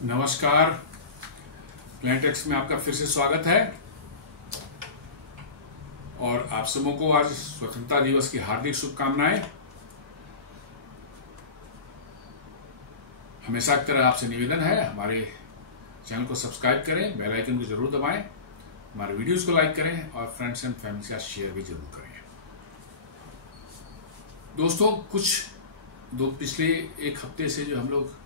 नमस्कार। प्लेनेटेक्स में आपका फिर से स्वागत है और आप सबों को आज स्वतंत्रता दिवस की हार्दिक शुभकामनाएं। हमेशा की तरह आपसे निवेदन है, हमारे चैनल को सब्सक्राइब करें, बेल आइकन को जरूर दबाएं, हमारे वीडियोस को लाइक करें और फ्रेंड्स एंड फैमिली के साथ शेयर भी जरूर करें। दोस्तों, पिछले एक हफ्ते से जो हम लोग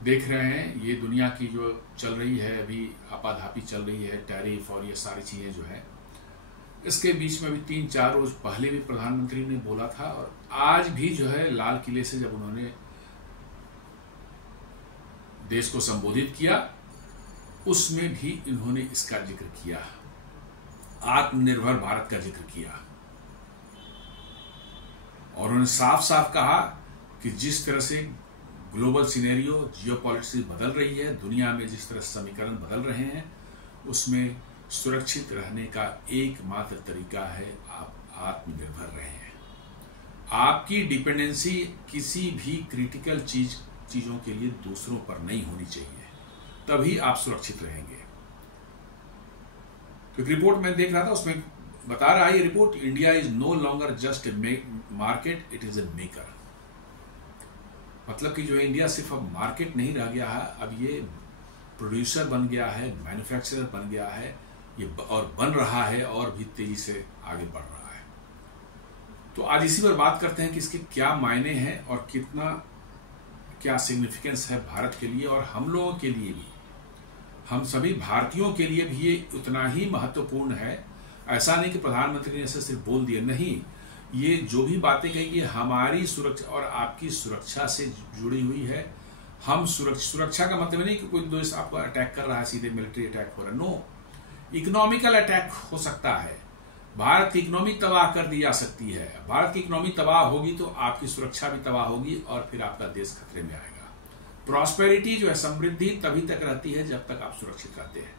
देख रहे हैं, ये दुनिया की जो चल रही है, अभी आपाधापी चल रही है, टैरिफ और ये सारी चीजें जो है, इसके बीच में भी 3-4 रोज पहले भी प्रधानमंत्री ने बोला था और आज भी जो है लाल किले से जब उन्होंने देश को संबोधित किया, उसमें भी इन्होंने इसका जिक्र किया, आत्मनिर्भर भारत का जिक्र किया और उन्होंने साफ साफ कहा कि जिस तरह से ग्लोबल सिनेरियो, जियोपॉलिटिक्स बदल रही है, दुनिया में जिस तरह समीकरण बदल रहे हैं, उसमें सुरक्षित रहने का एकमात्र तरीका है आप आत्मनिर्भर रहें। आपकी डिपेंडेंसी किसी भी क्रिटिकल चीजों के लिए दूसरों पर नहीं होनी चाहिए, तभी आप सुरक्षित रहेंगे। तो रिपोर्ट मैं देख रहा था, उसमें बता रहा है ये report, India is no longer just a market, it is a maker. मतलब कि जो है इंडिया सिर्फ अब मार्केट नहीं रह गया है, अब ये प्रोड्यूसर बन गया है, मैन्युफैक्चरर बन गया है, ये और बन रहा है और भी तेजी से आगे बढ़ रहा है। तो आज इसी पर बात करते हैं कि इसके क्या मायने हैं और क्या सिग्निफिकेंस है भारत के लिए और हम लोगों के लिए भी, हम सभी भारतीयों के लिए भी ये उतना ही महत्वपूर्ण है। ऐसा नहीं कि प्रधानमंत्री ने ऐसे सिर्फ बोल दिया, नहीं, ये जो भी बातें कही ये हमारी सुरक्षा और आपकी सुरक्षा से जुड़ी हुई है। हम सुरक्षा का मतलब नहीं कि कोई देश आपको अटैक कर रहा है, सीधे मिलिट्री अटैक हो रहा है, नो, इकोनॉमिकल अटैक हो सकता है। भारत की इकोनॉमी तबाह कर दी जा सकती है। भारत की इकोनॉमी तबाह होगी तो आपकी सुरक्षा भी तबाह होगी और फिर आपका देश खतरे में आएगा। प्रॉस्पेरिटी जो है, समृद्धि तभी तक रहती है जब तक आप सुरक्षित रहते हैं।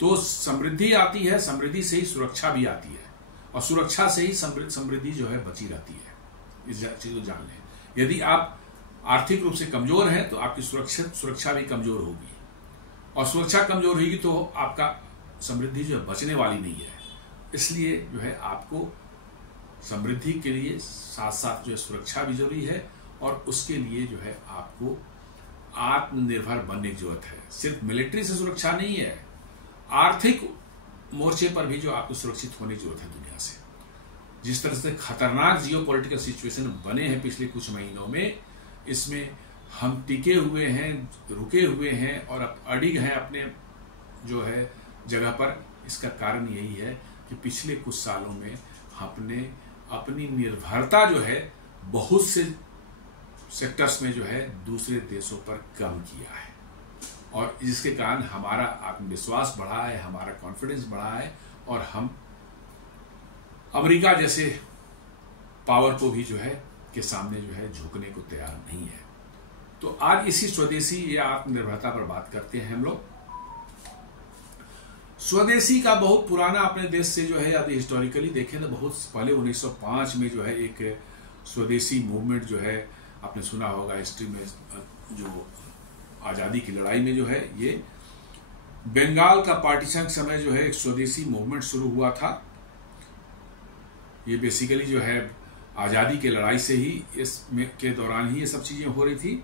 तो समृद्धि आती है, समृद्धि से ही सुरक्षा भी आती है और सुरक्षा से ही समृद्धि जो है बची रहती है। इस चीज को जान लें। यदि आप आर्थिक रूप से कमजोर हैं तो आपकी सुरक्षा भी कमजोर होगी और सुरक्षा कमजोर होगी तो आपका समृद्धि जो है बचने वाली नहीं है। इसलिए जो है आपको समृद्धि के लिए साथ साथ जो है सुरक्षा भी जरूरी है और उसके लिए जो है आपको आत्मनिर्भर बनने की जरूरत है। सिर्फ मिलिट्री से सुरक्षा नहीं है, आर्थिक मोर्चे पर भी जो आपको सुरक्षित होने की जरूरत है दुनिया से। जिस तरह से खतरनाक जियोपॉलिटिकल सिचुएशन बने हैं पिछले कुछ महीनों में, इसमें हम टिके हुए हैं, रुके हुए हैं और अडिग हैं अपने जो है जगह पर। इसका कारण यही है कि पिछले कुछ सालों में हमने अपनी निर्भरता जो है बहुत से सेक्टर्स में जो है दूसरे देशों पर कम किया है और जिसके कारण हमारा आत्मविश्वास बढ़ा है, हमारा कॉन्फिडेंस बढ़ा है और हम अमेरिका जैसे पावर को भी जो है के सामने जो है झुकने को तैयार नहीं है। तो आज इसी स्वदेशी या आत्मनिर्भरता पर बात करते हैं हम लोग। स्वदेशी का बहुत पुराना अपने देश से जो है, यदि हिस्टोरिकली देखें तो बहुत पहले 1905 में जो है एक स्वदेशी मूवमेंट जो है, आपने सुना होगा हिस्ट्री में, जो आजादी की लड़ाई में जो है ये बंगाल का पार्टीशन के समय जो है एक स्वदेशी मूवमेंट शुरू हुआ था। ये बेसिकली जो है आजादी की लड़ाई से ही के दौरान ही ये सब चीजें हो रही थी।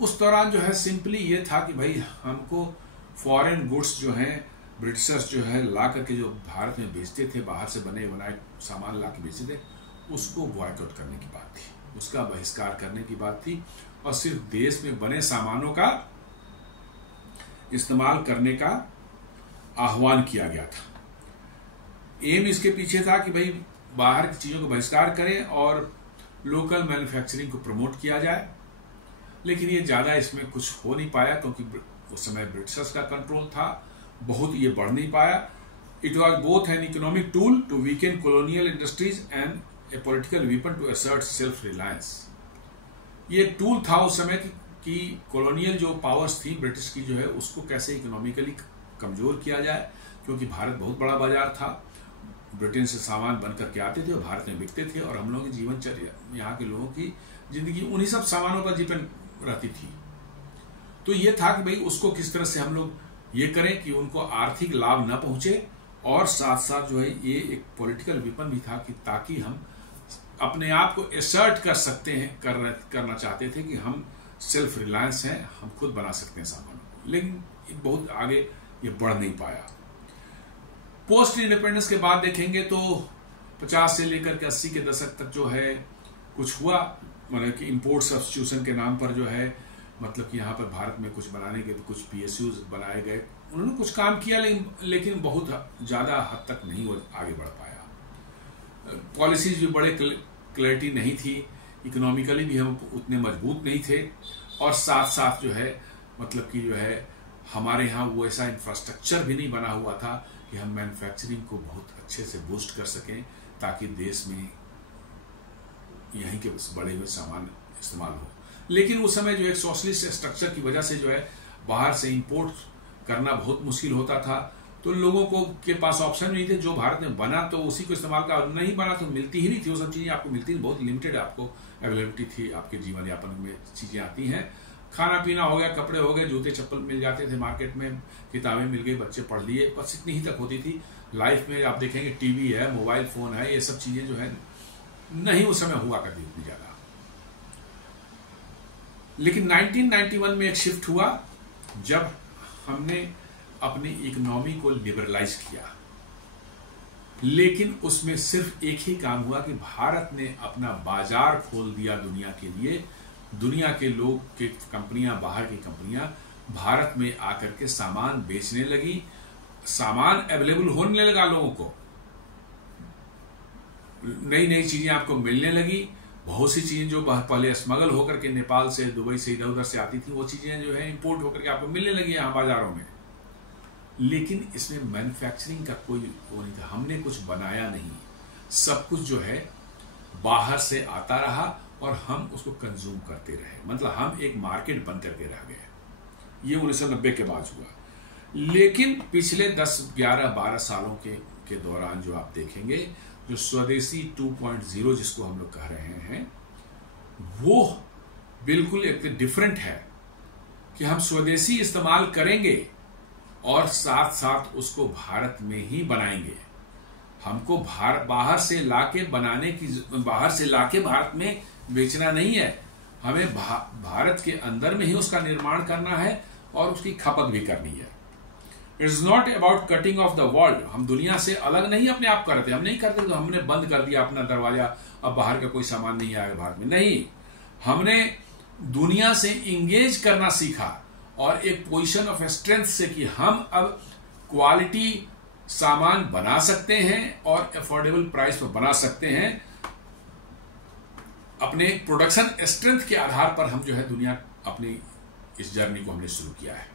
उस दौरान जो है सिंपली ये था कि भाई हमको फॉरेन गुड्स जो हैं ब्रिटिशर्स जो है ला करके जो भारत में बेचते थे, बाहर से बने बनाए सामान ला के बेचते थे, उसको बॉयकॉट करने की बात थी, उसका बहिष्कार करने की बात थी और सिर्फ देश में बने सामानों का इस्तेमाल करने का आह्वान किया गया था। एम इसके पीछे था कि भाई बाहर की चीजों को बहिष्कार करें और लोकल मैन्युफैक्चरिंग को प्रमोट किया जाए। लेकिन ये ज्यादा इसमें कुछ हो नहीं पाया क्योंकि उस समय ब्रिटिशर्स का कंट्रोल था, बहुत ये बढ़ नहीं पाया। It was both an economic tool to weaken colonial industries and a political weapon to assert self reliance. ये टूल था उस समय की कॉलोनियल जो पावर्स थी ब्रिटिश की जो है, उसको कैसे इकोनॉमिकली कमजोर किया जाए, क्योंकि भारत बहुत बड़ा बाजार था, ब्रिटेन से सामान बन करके आते थे और भारत में बिकते थे और हम लोगों की जीवनचर्या, यहाँ के लोगों की जिंदगी उन्हीं सब सामानों पर डिपेंड रहती थी। तो ये था कि भाई उसको किस तरह से हम लोग ये करें कि उनको आर्थिक लाभ न पहुंचे, और साथ साथ जो है ये एक पॉलिटिकल वेपन भी था कि ताकि हम अपने आप को एसर्ट कर सकते हैं, करना चाहते थे कि हम सेल्फ रिलायंस हैं, हम खुद बना सकते हैं सामान को। लेकिन बहुत आगे ये बढ़ नहीं पाया। पोस्ट इंडिपेंडेंस के बाद देखेंगे तो 50 से लेकर के 80 के दशक तक जो है कुछ हुआ, मतलब कि इंपोर्ट सब्स्टिट्यूशन के नाम पर जो है, मतलब कि यहाँ पर भारत में कुछ बनाने के कुछ PSUs बनाए गए, उन्होंने कुछ काम किया, लेकिन बहुत ज्यादा हद तक नहीं वो आगे बढ़ पाया। पॉलिसीज भी बड़े क्लैरिटी नहीं थी, इकोनॉमिकली भी हम उतने मजबूत नहीं थे, और साथ साथ जो है मतलब कि जो है हमारे यहाँ वो ऐसा इंफ्रास्ट्रक्चर भी नहीं बना हुआ था कि हम मैन्युफैक्चरिंग को बहुत अच्छे से बूस्ट कर सकें ताकि देश में यहीं के बड़े हुए सामान इस्तेमाल हो। लेकिन उस समय जो एक सोशलिस्ट स्ट्रक्चर की वजह से जो है बाहर से इंपोर्ट करना बहुत मुश्किल होता था, तो लोगों को के पास ऑप्शन नहीं थे। जो भारत में बना तो उसी को इस्तेमाल का, नहीं बना तो मिलती ही नहीं थी, वो सब चीजें आपको मिलती नहीं, बहुत लिमिटेड आपको अवेलेबिलिटी थी, आपके जीवन यापन में चीजें आती हैं। खाना पीना हो गया, कपड़े हो गए, जूते चप्पल मिल जाते थे मार्केट में, किताबें मिल गई, बच्चे पढ़ लिए, बस इतनी ही तक होती थी। लाइफ में आप देखेंगे टीवी है, मोबाइल फोन है, ये सब चीजें जो है नहीं उस समय हुआ करती इतनी ज्यादा। लेकिन 1991 में एक शिफ्ट हुआ जब हमने अपनी इकोनॉमी को लिबरलाइज किया। लेकिन उसमें सिर्फ एक ही काम हुआ कि भारत ने अपना बाजार खोल दिया दुनिया के लिए। दुनिया के लोग के कंपनियां, बाहर की कंपनियां भारत में आकर के सामान बेचने लगी, सामान अवेलेबल होने लगा, लोगों को नई नई चीजें आपको मिलने लगी। बहुत सी चीजें जो पहले स्मगल होकर के नेपाल से, दुबई से, इधर उधर से आती थी, वो चीजें जो है इंपोर्ट होकर के आपको मिलने लगी यहाँ बाजारों में। लेकिन इसमें मैन्युफैक्चरिंग का कोई वो नहीं था, हमने कुछ बनाया नहीं, सब कुछ जो है बाहर से आता रहा और हम उसको कंज्यूम करते रहे, मतलब हम एक मार्केट बन करके रह गए। ये 1990 के बाद हुआ। लेकिन पिछले 10, 11, 12 सालों के दौरान जो आप देखेंगे, जो स्वदेशी 2.0 जिसको हम लोग कह रहे हैं, वो बिल्कुल एक डिफरेंट है कि हम स्वदेशी इस्तेमाल करेंगे और साथ साथ उसको भारत में ही बनाएंगे। हमको बाहर से लाके बनाने की, बाहर से लाके भारत में बेचना नहीं है, हमें भारत के अंदर में ही उसका निर्माण करना है और उसकी खपत भी करनी है। It's not about cutting of the world. हम दुनिया से अलग नहीं अपने आप करते, हम नहीं करते तो हमने बंद कर दिया अपना दरवाजा, अब बाहर का कोई सामान नहीं आएगा भारत में, नहीं। हमने दुनिया से इंगेज करना सीखा और एक पोजीशन ऑफ स्ट्रेंथ से कि हम अब क्वालिटी सामान बना सकते हैं और अफोर्डेबल प्राइस पर बना सकते हैं। अपने प्रोडक्शन स्ट्रेंथ के आधार पर हम जो है दुनिया अपनी इस जर्नी को हमने शुरू किया है।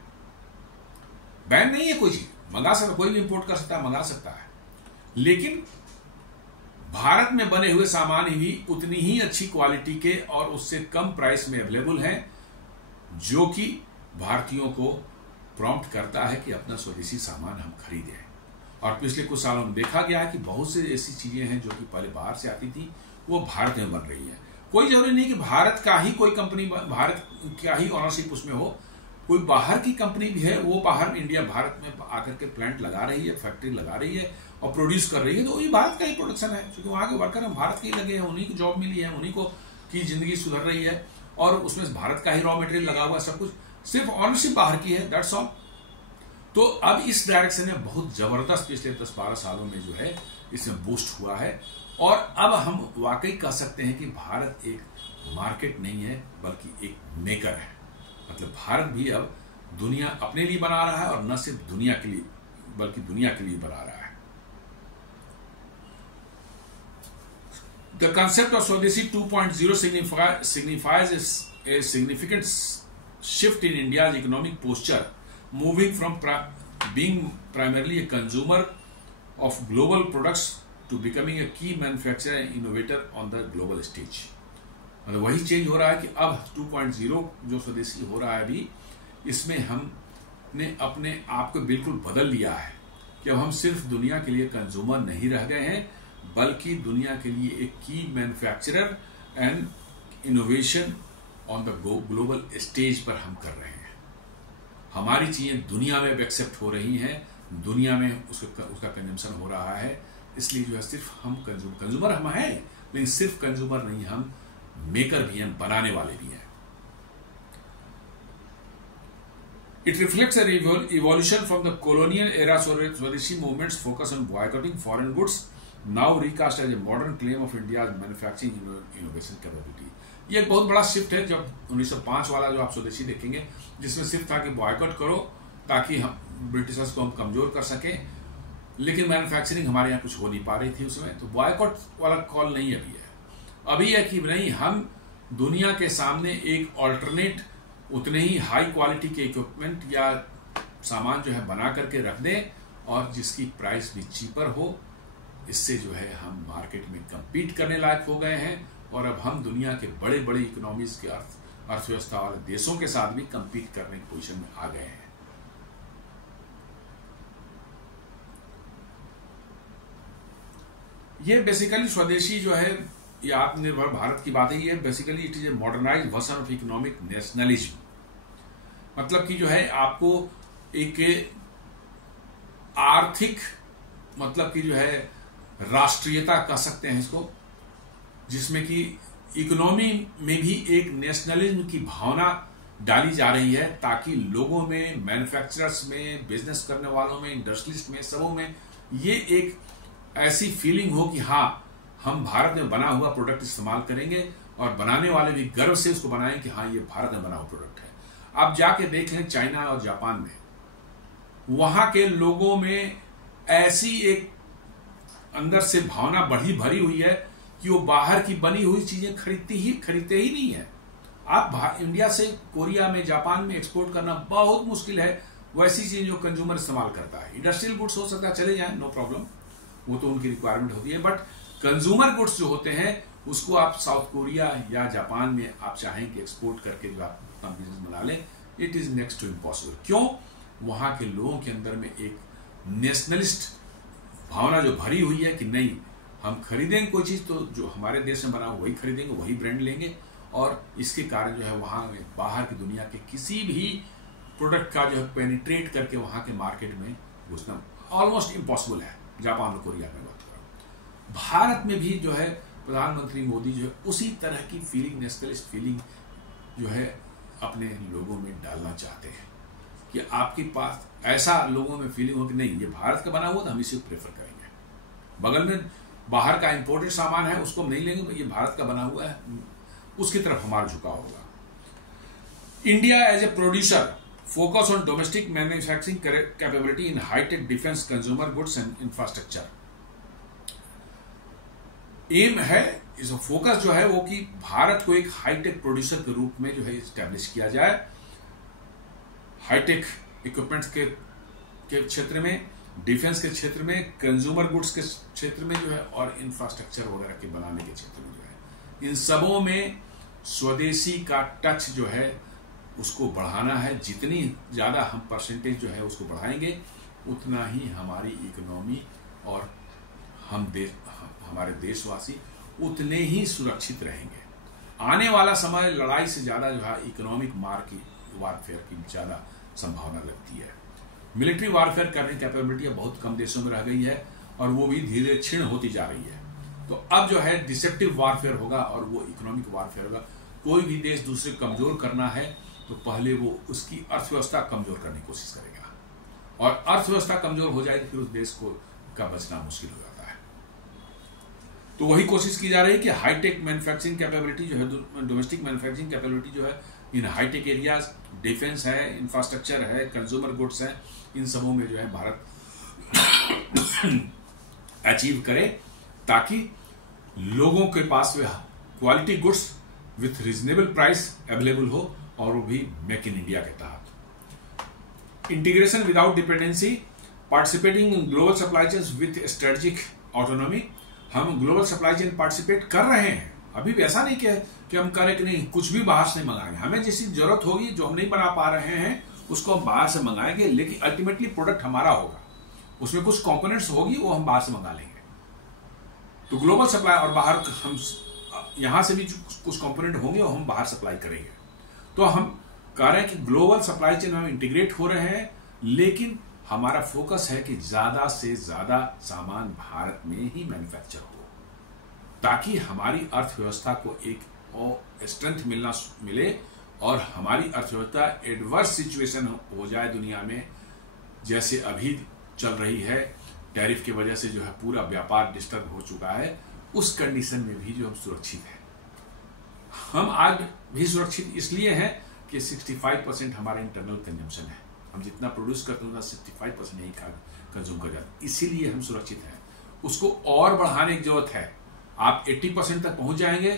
बैन नहीं है कोई चीज, मंगा सकता, कोई भी इंपोर्ट कर सकता है, मंगा सकता है, लेकिन भारत में बने हुए सामान ही उतनी ही अच्छी क्वालिटी के और उससे कम प्राइस में अवेलेबल हैं, जो कि भारतीयों को प्रॉम्प्ट करता है कि अपना स्वदेशी सामान हम खरीदें। और पिछले कुछ सालों में देखा गया है कि बहुत से ऐसी चीजें हैं जो कि पहले बाहर से आती थी, वो भारत में बन रही है। कोई जरूरी नहीं कि भारत का ही कोई कंपनी, भारत का ही ऑनरशिप उसमें हो, कोई बाहर की कंपनी भी है, वो बाहर इंडिया, भारत में आकर के प्लांट लगा रही है, फैक्ट्री लगा रही है और प्रोड्यूस कर रही है, तो ये भारत का ही प्रोडक्शन है, क्योंकि वहां के वर्कर हम भारत के ही लगे हैं, उन्हीं को जॉब मिली है, उन्हीं को की जिंदगी सुधर रही है और उसमें भारत का ही रॉ मटेरियल लगा हुआ है, सब कुछ, सिर्फ ऑनरशिप बाहर की है, दैट्स ऑल। तो अब इस डायरेक्शन में बहुत जबरदस्त पिछले 10-12 सालों में जो है इसमें बूस्ट हुआ है और अब हम वाकई कह सकते हैं कि भारत एक मार्केट नहीं है बल्कि एक मेकर है। मतलब भारत भी अब दुनिया अपने लिए बना रहा है और न सिर्फ दुनिया के लिए बल्कि दुनिया के लिए बना रहा है। द कंसेप्ट ऑफ स्वदेशी 2.0 signifies a significant shift in India's economic posture, moving from being primarily a consumer of global products to becoming a key manufacturer and innovator on the global stage। मतलब वही change हो रहा है कि अब 2.0 जो स्वदेशी हो रहा है अभी, इसमें हमने अपने आप को बिल्कुल बदल लिया है कि अब हम सिर्फ दुनिया के लिए कंज्यूमर नहीं रह गए हैं बल्कि दुनिया के लिए एक की manufacturer and innovation on the global stage पर हम कर रहे हैं। हमारी चीजें दुनिया में एक्सेप्ट हो रही हैं, दुनिया में उसका कंजम्पशन हो रहा है। इसलिए जो है सिर्फ हम कंज्यूमर हम हैं, लेकिन सिर्फ कंज्यूमर नहीं, हम मेकर भी हैं, बनाने वाले भी हैं। It reflects an evolution from the colonial era. Swadeshi movements focus on boycotting foreign goods, now recast as a modern claim of India's manufacturing innovation capability. ये एक बहुत बड़ा शिफ्ट है। जब 1905 वाला जो आप स्वदेशी देखेंगे, जिसमें सिर्फ था कि बॉयकॉट करो ताकि हम ब्रिटिशर्स को हम कमजोर कर सकें, लेकिन मैन्युफैक्चरिंग हमारे यहाँ कुछ हो नहीं पा रही थी उसमें, तो बॉयकॉट वाला कॉल नहीं अभी है। अभी है कि नहीं, हम दुनिया के सामने एक ऑल्टरनेट उतने ही हाई क्वालिटी के इक्विपमेंट या सामान जो है बना करके रख दें, और जिसकी प्राइस भी चीपर हो। इससे जो है हम मार्केट में compete करने लायक हो गए हैं, और अब हम दुनिया के बड़े बड़े इकोनॉमीज के अर्थव्यवस्था वाले देशों के साथ भी compete करने की पोजीशन में आ गए हैं। ये बेसिकली स्वदेशी जो है, ये आत्मनिर्भर भारत की बात है। ये basically it is A modernised version of economic nationalism. मतलब कि जो है आपको एक आर्थिक, मतलब कि जो है राष्ट्रीयता कह सकते हैं इसको, जिसमें कि इकोनॉमी में भी एक नेशनलिज्म की भावना डाली जा रही है, ताकि लोगों में, मैन्युफैक्चरर्स में, बिजनेस करने वालों में, इंडस्ट्रियलिस्ट में, सबों में ये एक ऐसी फीलिंग हो कि हाँ, हम भारत में बना हुआ प्रोडक्ट इस्तेमाल करेंगे, और बनाने वाले भी गर्व से उसको बनाएं कि हाँ, ये भारत में बना हुआ प्रोडक्ट है। आप जाके देख लें चाइना और जापान में, वहां के लोगों में ऐसी एक अंदर से भावना भरी हुई है कि वो बाहर की बनी हुई चीजें खरीदते ही नहीं है। आप इंडिया से कोरिया में, जापान में एक्सपोर्ट करना बहुत मुश्किल है वैसी चीज जो कंज्यूमर इस्तेमाल करता है। इंडस्ट्रियल गुड्स हो सकता है चले जाए, नो प्रॉब्लम, वो तो उनकी रिक्वायरमेंट होती है, बट कंज्यूमर गुड्स जो होते हैं उसको आप साउथ कोरिया या जापान में आप चाहें कि एक्सपोर्ट करके जो आप अपना बिजनेस बना लें, it is next to impossible. क्यों? वहां के लोगों के अंदर में एक नेशनलिस्ट भावना जो भरी हुई है कि नहीं, हम खरीदेंगे कोई चीज तो जो हमारे देश में बना हो वही खरीदेंगे, वही ब्रांड लेंगे, और इसके कारण जो है वहां में बाहर की दुनिया के किसी भी प्रोडक्ट का जो है पेनिट्रेट करके वहां के मार्केट में घुसना ऑलमोस्ट इम्पॉसिबल है। जापान और कोरिया में बात करो, भारत में भी जो है प्रधानमंत्री मोदी जो है उसी तरह की फीलिंग, नेशनलिस्ट फीलिंग जो है अपने लोगों में डालना चाहते हैं कि आपके पास ऐसा लोगों में फीलिंग हो कि नहीं, ये भारत का बना हुआ तो हम इसी को प्रेफर करेंगे। बगल में बाहर का इंपोर्टेड सामान है उसको हम नहीं लेंगे, तो ये भारत का बना हुआ है, उसकी तरफ हमारा झुकाव होगा। India as a producer focus on domestic manufacturing capability in high-tech defense, consumer goods and infrastructure. Aim है इस फोकस जो है वो कि भारत को एक हाईटेक प्रोड्यूसर के रूप में जो है इस्टेब्लिश किया जाए, हाईटेक इक्विपमेंट्स के क्षेत्र में, डिफेंस के क्षेत्र में, कंज्यूमर गुड्स के क्षेत्र में जो है, और इंफ्रास्ट्रक्चर वगैरह के बनाने के क्षेत्र में जो है, इन सबों में स्वदेशी का टच जो है उसको बढ़ाना है। जितनी ज्यादा हम परसेंटेज जो है उसको बढ़ाएंगे, उतना ही हमारी इकोनॉमी और हमारे देशवासी उतने ही सुरक्षित रहेंगे। आने वाला समय लड़ाई से ज्यादा जो है इकोनॉमिक वारफेयर की ज्यादा संभावना लगती है। मिलिट्री वारफेयर करने की कैपेबिलिटी बहुत कम देशों में रह गई है, और वो भी धीरे क्षीण होती जा रही है। तो अब जो है डिसेप्टिव वारफेयर होगा, और वो इकोनॉमिक वारफेयर होगा। कोई भी देश दूसरे कमजोर करना है तो पहले वो उसकी अर्थव्यवस्था कमजोर करने की कोशिश करेगा, और अर्थव्यवस्था कमजोर हो जाए तो फिर उस देश का बचना मुश्किल हो जाता है। तो वही कोशिश की जा रही है कि हाईटेक मैन्युफैक्चरिंग कैपेबिलिटी जो है, डोमेस्टिक मैन्युफैक्चरिंग कैपेबिलिटी जो है इन हाईटेक एरियाज, डिफेंस है, इंफ्रास्ट्रक्चर है, कंज्यूमर गुड्स है, इन सबों में जो है भारत अचीव करे, ताकि लोगों के पास quality goods with reasonable price available हो, और वो भी मेक इन इंडिया के तहत। Integration without dependency, participating in global supply chain with strategic autonomy. हम ग्लोबल सप्लाई चेन पार्टिसिपेट कर रहे हैं, अभी भी ऐसा नहीं कि हम करें कि नहीं कुछ भी बाहर से मंगाएंगे। हमें जैसी जरूरत होगी, जो हम नहीं बना पा रहे हैं उसको हम बाहर से मंगाएंगे, लेकिन अल्टीमेटली प्रोडक्ट हमारा होगा, उसमें कुछ कंपोनेंट्स होगी वो हम बाहर से मंगा लेंगे। तो ग्लोबल सप्लाई, और बाहर हम यहां से भी कुछ कंपोनेंट होंगे और हम बाहर सप्लाई करेंगे। तो हम कह रहे हैं कि ग्लोबल सप्लाई चेन में हम इंटीग्रेट हो रहे हैं, लेकिन हमारा फोकस है कि ज्यादा से ज्यादा सामान भारत में ही मैन्युफैक्चर हो, ताकि हमारी अर्थव्यवस्था को एक और स्ट्रेंथ मिले और हमारी अर्थव्यवस्था एडवर्स सिचुएशन हो जाए दुनिया में, जैसे अभी चल रही है, टैरिफ की वजह से जो है पूरा व्यापार डिस्टर्ब हो चुका है, उस कंडीशन में भी जो हम सुरक्षित हैं। हम आज भी सुरक्षित इसलिए हैं कि 65% हमारा इंटरनल कंजम्पशन है, हम जितना प्रोड्यूस करते हैं 65% यही कंज्यूम कर जाते हैं, इसीलिए हम सुरक्षित हैं। उसको और बढ़ाने की जरूरत है। आप 80% तक पहुंच जाएंगे,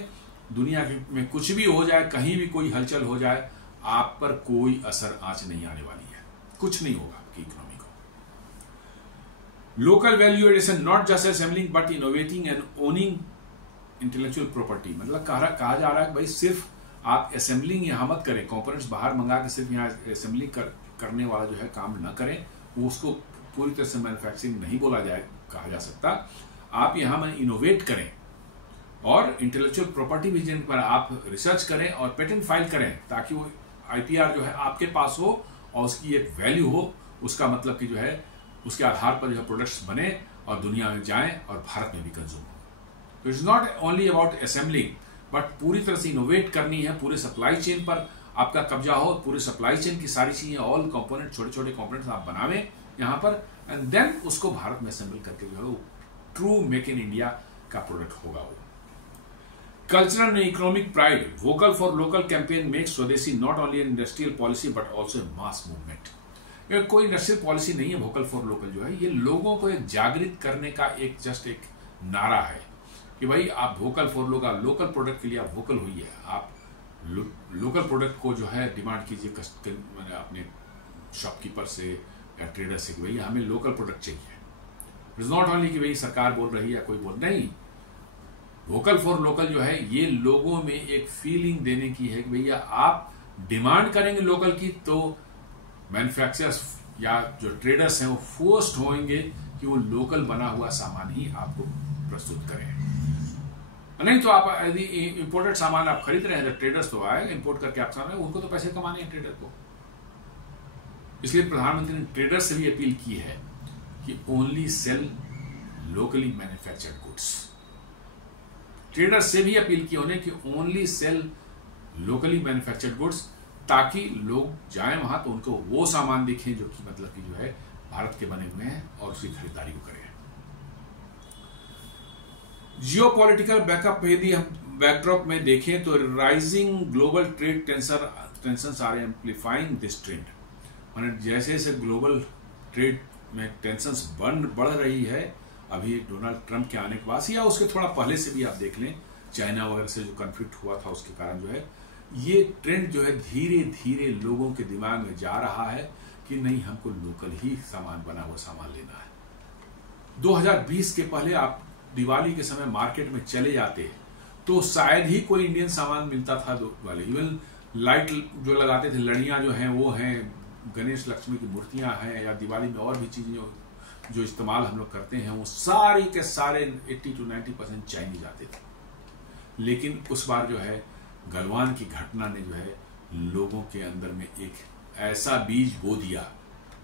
दुनिया में कुछ भी हो जाए, कहीं भी कोई हलचल हो जाए, आप पर कोई असर आंच नहीं आने वाली है, कुछ नहीं होगा आपकी इकोनॉमी को। Local value addition, not just assembling but innovating and owning intellectual property. मतलब कहा जा रहा है भाई सिर्फ आप असेंबलिंग यहां मत करें, कंपोनेंट्स बाहर मंगा के सिर्फ यहाँ असेंबलिंग करने वाला जो है काम न करें, वो उसको पूरी तरह से मैन्युफैक्चरिंग नहीं कहा जा सकता। आप यहां में इनोवेट करें और इंटेलेक्चुअल प्रॉपर्टी भी जिन पर आप रिसर्च करें और पेटेंट फाइल करें, ताकि वो आईपीआर जो है आपके पास हो और उसकी एक वैल्यू हो। उसका मतलब कि जो है उसके आधार पर जो है प्रोडक्ट्स बने और दुनिया में जाएं और भारत में भी कंज्यूम हो। तो it's not only about assembling, but पूरी तरह से इनोवेट करनी है, पूरे सप्लाई चेन पर आपका कब्जा हो, पूरे सप्लाई चेन की सारी चीजें, ऑल कंपोनेंट, छोटे छोटे कंपोनेंट्स आप बनावें यहां पर, एंड देन उसको भारत में असेंबल करके जो है ट्रू मेक इन इंडिया का प्रोडक्ट होगा वो। Cultural and economic pride, vocal for local campaign make swadeshi not only an industrial policy but also a mass movement. ये कोई इंडस्ट्रियल पॉलिसी नहीं है वोकल फॉर लोकल, जो है ये लोगों को एक जागृत करने का एक नारा है कि भाई आप vocal for local, local product के लिए आप वोकल हुई है, आप लोकल प्रोडक्ट को जो है डिमांड कीजिए अपने शॉपकीपर से या ट्रेडर से कि भाई हमें लोकल प्रोडक्ट चाहिए। इट इज नॉट ओनली कि भाई सरकार बोल रही है या कोई बोल, नहीं, वोकल फॉर लोकल जो है ये लोगों में एक फीलिंग देने की है कि भैया आप डिमांड करेंगे लोकल की, तो मैन्युफैक्चरर्स या जो ट्रेडर्स हैं वो फोर्स्ड होंगे कि वो लोकल बना हुआ सामान ही आपको प्रस्तुत करें। नहीं तो आप यदि इंपोर्टेड सामान आप खरीद रहे हैं, तो ट्रेडर्स तो आए इंपोर्ट करके आप सामान, उनको तो पैसे कमाने हैं ट्रेडर को। इसलिए प्रधानमंत्री ने ट्रेडर से भी अपील की है कि only sell locally manufactured goods. Trader से भी अपील की उन्हें कि only sell locally manufactured goods, ताकि लोग जाएं वहां तो उनको वो सामान दिखें जो कि मतलब कि जो है भारत के बने हुए हैं और उसकी खरीदारी को करें। जियोपॉलिटिकल बैकअप यदि हम बैकड्रॉप में देखें तो rising global trade tensions are amplifying this trend. माने जैसे जैसे ग्लोबल ट्रेड में टेंशंस बढ़ रही है, अभी डोनाल्ड ट्रंप के आने के बाद या उसके थोड़ा पहले से भी आप देख लें, चाइना वगैरह से जो कॉन्फ्लिक्ट हुआ था उसके कारण जो है ये ट्रेंड जो है धीरे धीरे लोगों के दिमाग में जा रहा है कि नहीं, हमको लोकल ही सामान, बना हुआ सामान लेना है। 2020 के पहले आप दिवाली के समय मार्केट में चले जाते तो शायद ही कोई इंडियन सामान मिलता था वाले। इवन लाइट जो लगाते थे, लड़ियां जो हैं वो हैं, गणेश लक्ष्मी की मूर्तियां हैं, या दिवाली में और भी चीजें जो इस्तेमाल हम लोग करते हैं, वो सारी के सारे 80 to 90% चाइनीज आते थे। लेकिन उस बार जो है गलवान की घटना ने जो है लोगों के अंदर में एक ऐसा बीज बो दिया,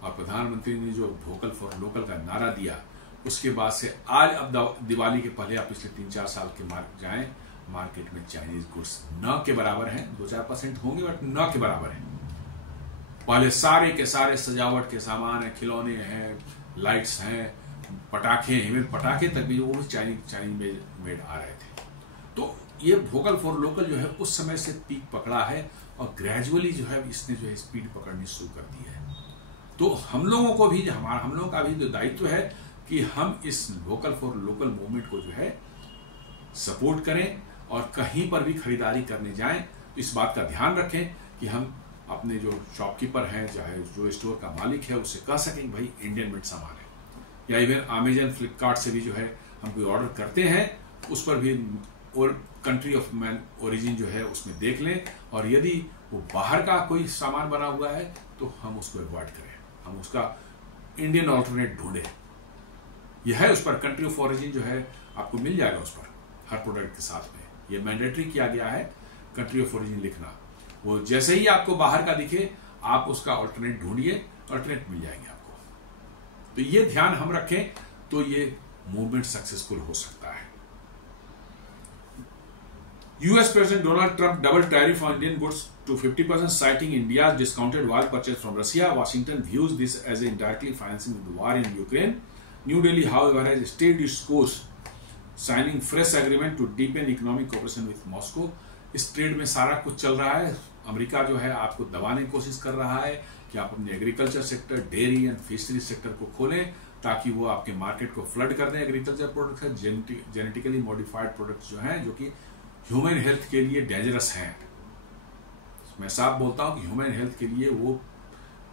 और प्रधानमंत्री ने जो वोकल फॉर लोकल का नारा दिया, उसके बाद से आज अब दिवाली के पहले आप पिछले 3-4 साल के जाएं, मार्केट में चाइनीज गुड्स न के बराबर हैं, 2-4% होंगे बट न के बराबर हैं। पहले सारे के सारे सजावट के सामान है, खिलौने हैं, लाइट्स हैं, पटाखे हैं, इवन पटाखे तक भी वो भी चाइनीज मेड आ रहे थे। तो ये वोकल फॉर लोकल जो है उस समय से पीक पकड़ा है और ग्रेजुअली जो है इसने जो है स्पीड पकड़नी शुरू कर दी है। तो हम लोगों को भी, हम लोगों का भी जो दायित्व है कि हम इस वोकल फॉर लोकल मूवमेंट को जो है सपोर्ट करें, और कहीं पर भी खरीदारी करने जाएं इस बात का ध्यान रखें कि हम अपने जो शॉपकीपर हैं, चाहे जो स्टोर का मालिक है, उससे कह सकें भाई इंडियन मेड सामान है। या इवन अमेजन, फ्लिपकार्ट से भी जो है हम कोई ऑर्डर करते हैं, उस पर भी और कंट्री ऑफ ओरिजिन जो है उसमें देख लें, और यदि वो बाहर का कोई सामान बना हुआ है तो हम उसको अवॉइड करें, हम उसका इंडियन ऑल्टरनेट ढूंढें। यह है उस पर कंट्री ऑफ ओरिजिन जो है आपको मिल जाएगा उस पर हर प्रोडक्ट के साथ में। ये मैंडेटरी किया गया है कंट्री ऑफ ओरिजिन लिखना। वो जैसे ही आपको बाहर का दिखे आप उसका ऑल्टरनेट ढूंढिए, ऑल्टरनेट मिल जाएंगे आपको। तो ये ध्यान हम रखें तो ये मूवमेंट सक्सेसफुल हो सकता है। US President Donald Trump doubled tariff on Indian goods to 50%, citing India's discounted oil purchase from Russia. Washington views this as indirectly financing the war in Ukraine. New Delhi, however, has stayed its course, signing fresh agreement to deepen economic cooperation with Moscow. इस trade में सारा कुछ चल रहा है। America जो है आपको दबाने की कोशिश कर रहा है कि आप अपने agriculture sector, dairy and fishery sector को खोलें ताकि वो आपके मार्केट को फ्लड कर दें। Agriculture products, genetically modified products जो हैं, जो कि ह्यूमन हेल्थ के लिए डेंजरस हैं। मैं साफ बोलता हूं कि ह्यूमन हेल्थ के लिए वो